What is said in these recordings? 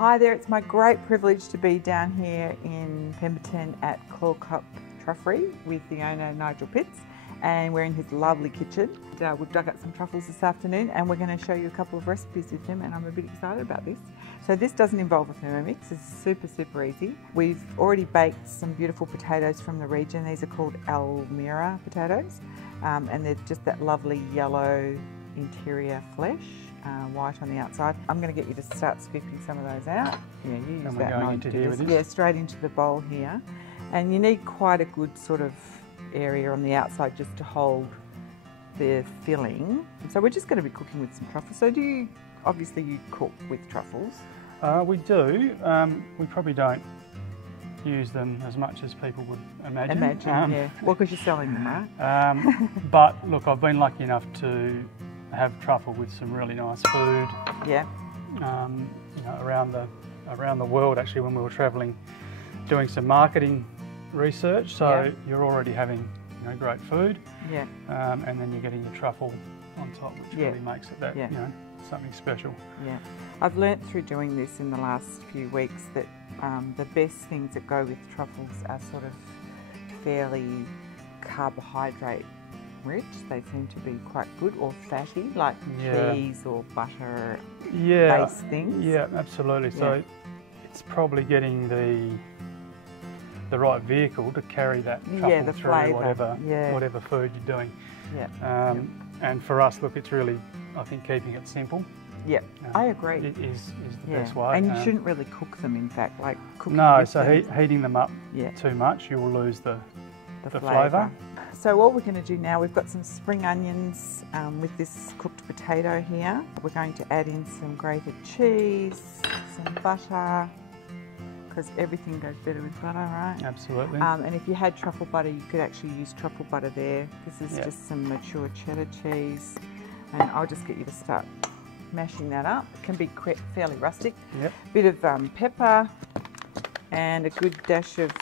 Hi there, it's my great privilege to be down here in Pemberton at Clawcup Truffle with the owner Nigel Pitts, and we're in his lovely kitchen. We've dug up some truffles this afternoon and we're going to show you a couple of recipes with them, and I'm a bit excited about this. So this doesn't involve a Thermomix, it's super easy. We've already baked some beautiful potatoes from the region. These are called Almira potatoes, and they're just that lovely yellow interior flesh. White on the outside. I'm going to get you to start scooping some of those out. Yeah, you use that knife to do this. Yeah, straight into the bowl here. And you need quite a good sort of area on the outside just to hold the filling. So we're just going to be cooking with some truffles. So do you, obviously you cook with truffles? We do. We probably don't use them as much as people would imagine. Yeah. Well, because you're selling them, right? But look, I've been lucky enough to have truffle with some really nice food. Yeah. You know, around the world actually, when we were travelling, doing some marketing research. So you're already having great food. Yeah. And then you're getting your truffle on top, which really makes it that something special. Yeah. I've learnt through doing this in the last few weeks that the best things that go with truffles are sort of fairly carbohydrate rich. They seem to be quite good, or fatty, like cheese or butter based things. Yeah, absolutely. So it's probably getting the right vehicle to carry that truffle the through flavour. whatever food you're doing. Yeah. And for us, look, it's really, I think, keeping it simple. Yeah, I agree. It is the best way. And you shouldn't really cook them, in fact, like cooking. No, so heating them up too much, you'll lose the flavour. So what we're going to do now, we've got some spring onions with this cooked potato here. We're going to add in some grated cheese, some butter, because everything goes better with butter, right? Absolutely. And if you had truffle butter, you could actually use truffle butter there. This is just some mature cheddar cheese. And I'll just get you to start mashing that up. It can be fairly rustic. Yep. Bit of pepper and a good dash of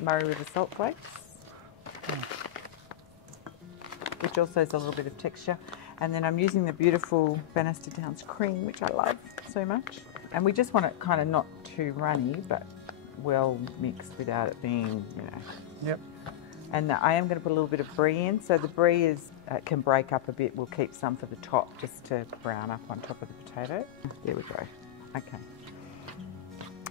Murray River salt flakes, which also has a little bit of texture. And then I'm using the beautiful Bannister Downs cream, which I love so much. And we just want it kind of not too runny, but well mixed without it being, Yep. And I am going to put a little bit of brie in. So the brie can break up a bit. We'll keep some for the top just to brown up on top of the potato. There we go. Okay.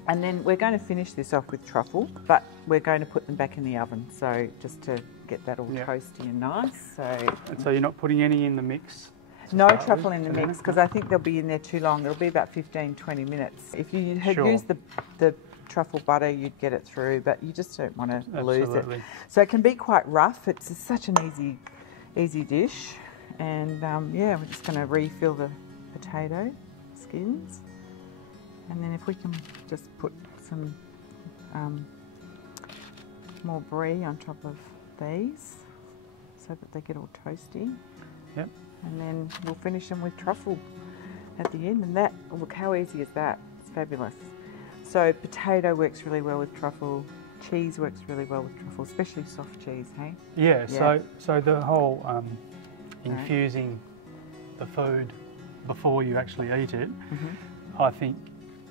And then we're going to finish this off with truffle, but we're going to put them back in the oven. So just to get that all toasty and nice. And so you're not putting any in the mix? No truffle in the mix, because I think they'll be in there too long. It'll be about 15-20 minutes. If you had used the truffle butter, you'd get it through, but you just don't want to lose it. So it can be quite rough. It's such an easy dish. And we're just going to refill the potato skins. And then if we can just put some more brie on top of these so that they get all toasty. Yep. And then we'll finish them with truffle at the end. And that, look, how easy is that? It's fabulous. So potato works really well with truffle. Cheese works really well with truffle, especially soft cheese, hey? Yeah. So the whole infusing the food before you actually eat it, I think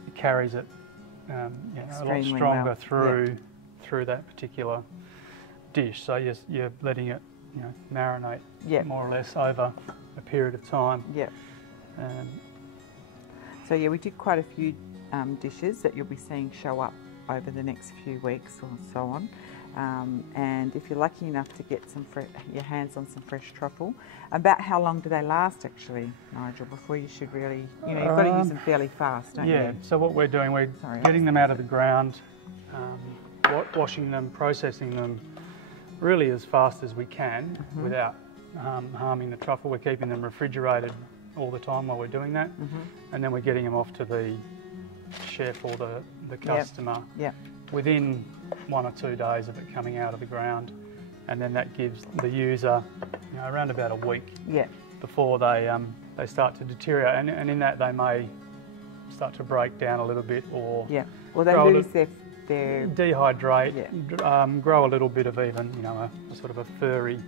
it carries it a lot stronger through that particular dish. So you're letting it marinate more or less over a period of time. Yeah. So we did quite a few dishes that you'll be seeing show up over the next few weeks or so on. And if you're lucky enough to get your hands on some fresh truffle, about how long do they last actually, Nigel, before you should really, you've got to use them fairly fast, don't you? Yeah, so what we're doing, we're getting them out of the ground, washing them, processing them really as fast as we can without harming the truffle. We're keeping them refrigerated all the time while we're doing that, and then we're getting them off to the chef or the customer within 1 or 2 days of it coming out of the ground, and then that gives the user around about a week before they start to deteriorate, and in that they may start to break down a little bit, or they lose their dehydrate, grow a little bit of even a sort of a furry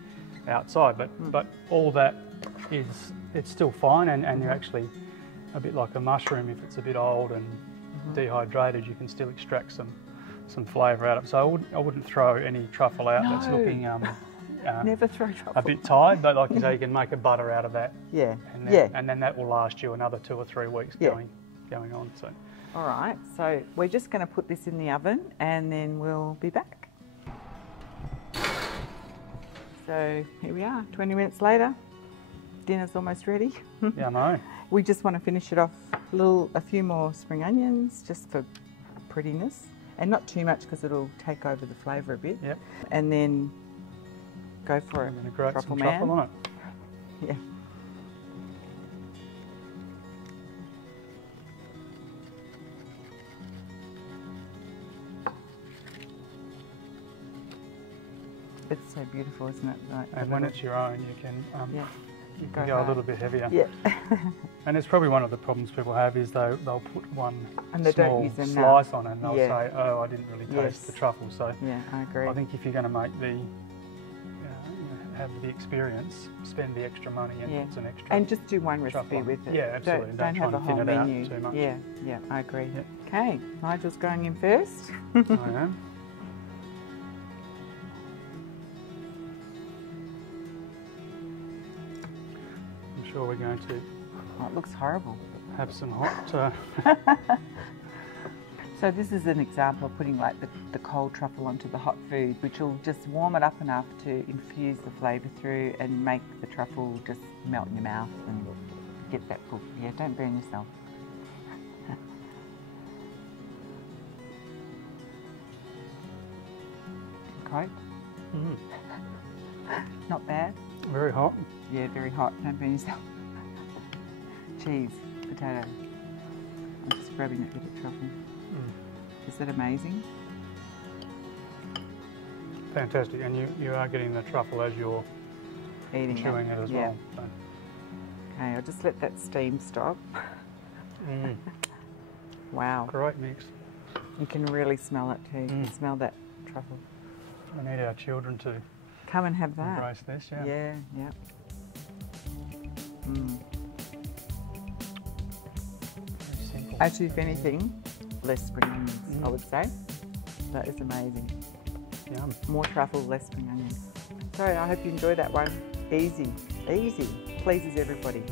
outside, but all that it's still fine, and you're actually a bit like a mushroom. If it's a bit old and dehydrated, you can still extract some flavour out of it. So I wouldn't throw any truffle out that's looking never throw truffle. a bit tired, but like you say, you can make a butter out of that. Yeah. And then that will last you another 2 or 3 weeks going on. So. All right, so we're just going to put this in the oven and then we'll be back. So here we are, 20 minutes later. Dinner's almost ready. Yeah, I know. We just want to finish it off a few more spring onions just for prettiness, and not too much because it'll take over the flavour a bit. Yep. And then go for it. I'm going to grate some truffle on it. Yeah. It's so beautiful, isn't it? Like, and when it's your own, you can you can go hard. a little bit heavier. Yeah. And it's probably one of the problems people have is they'll put one and small slice on it and they'll say, oh, I didn't really taste the truffle. So yeah, I agree. I think if you're going to make have the experience, spend the extra money and put some extra. And just do one recipe with it. Yeah, absolutely. Don't have a whole menu. Too much. Yeah, I agree. Yep. Okay, Nigel's going in first. I am. I'm sure we're going to. Oh, it looks horrible. Have some hot. So this is an example of putting like the cold truffle onto the hot food, which will just warm it up enough to infuse the flavour through and make the truffle just melt in your mouth and get that cool. Yeah, don't burn yourself. Coke. Not bad. Very hot. Yeah, very hot. Don't burn yourself. Cheese, potato. I'm just grabbing it with the truffle. Is that amazing? Fantastic, and you are getting the truffle as you're chewing it as well. So. Okay, I'll just let that steam stop. Wow. Great mix. You can really smell it too. You can smell that truffle. We need our children to come and have that. Embrace this, yeah. Yeah, yeah. Actually, if anything, less spring onions, I would say. That is amazing. Yum. More truffle, less spring onions. So I hope you enjoy that one. Easy, easy. Pleases everybody.